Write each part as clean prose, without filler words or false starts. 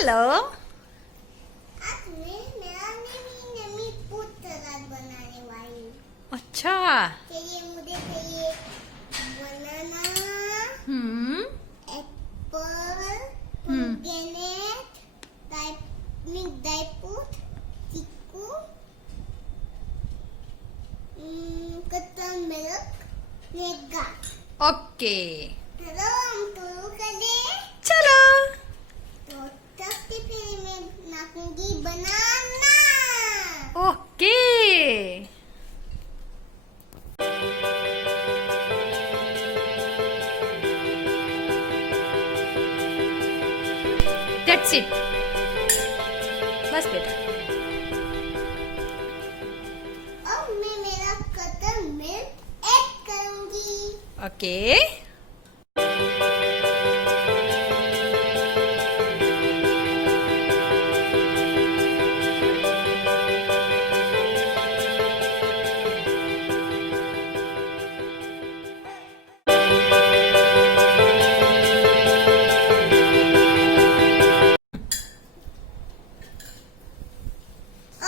हेलो। आज मेरा नमी फूड सलाद बनाने वाली हूँ। अच्छा। मुझे चाहिए बनाना, एप्पल, पोमेग्रेनेट, ड्राई फ्रूट, चीकू, कच्चा मिल्क, नेगा। ओके चलो हम शुरू करें। चलो। तो सबसे पहले मैं नाखूंगी बनाना। Okay that's it. बस बेटा। अब मैं मेरा कच्चा मिल्क ऐड करूंगी। ओके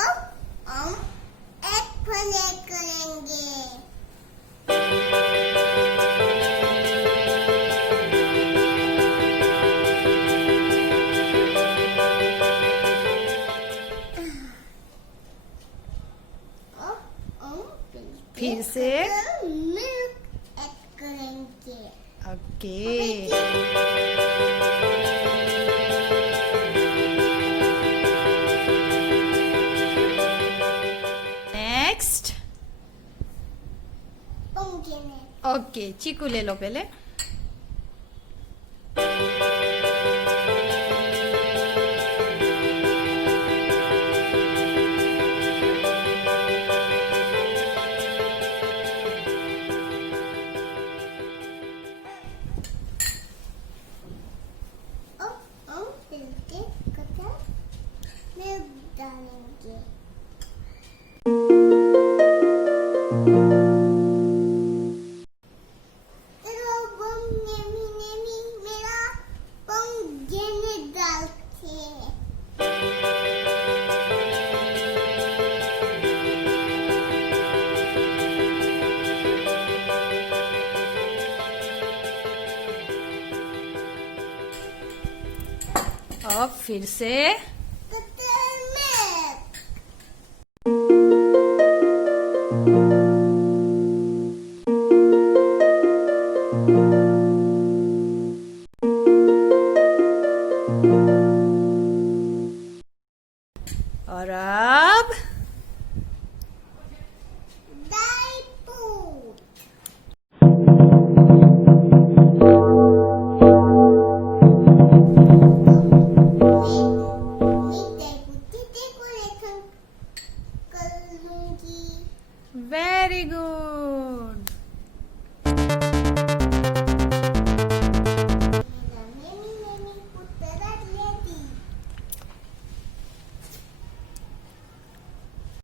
अब हम एग फ्राई करेंगे। अब हम फिर से मिल्क ऐड करेंगे। Okay next. पोमेग्रेनेट। ओके चीकू ले लो पहले। अब हम मिलके कच्चा मिल्क डालेंगे। चलो अब हम नेमी मेरा पोमेग्रेनेट डालते हैं। अब फिर से कच्चा मिल्क। और अब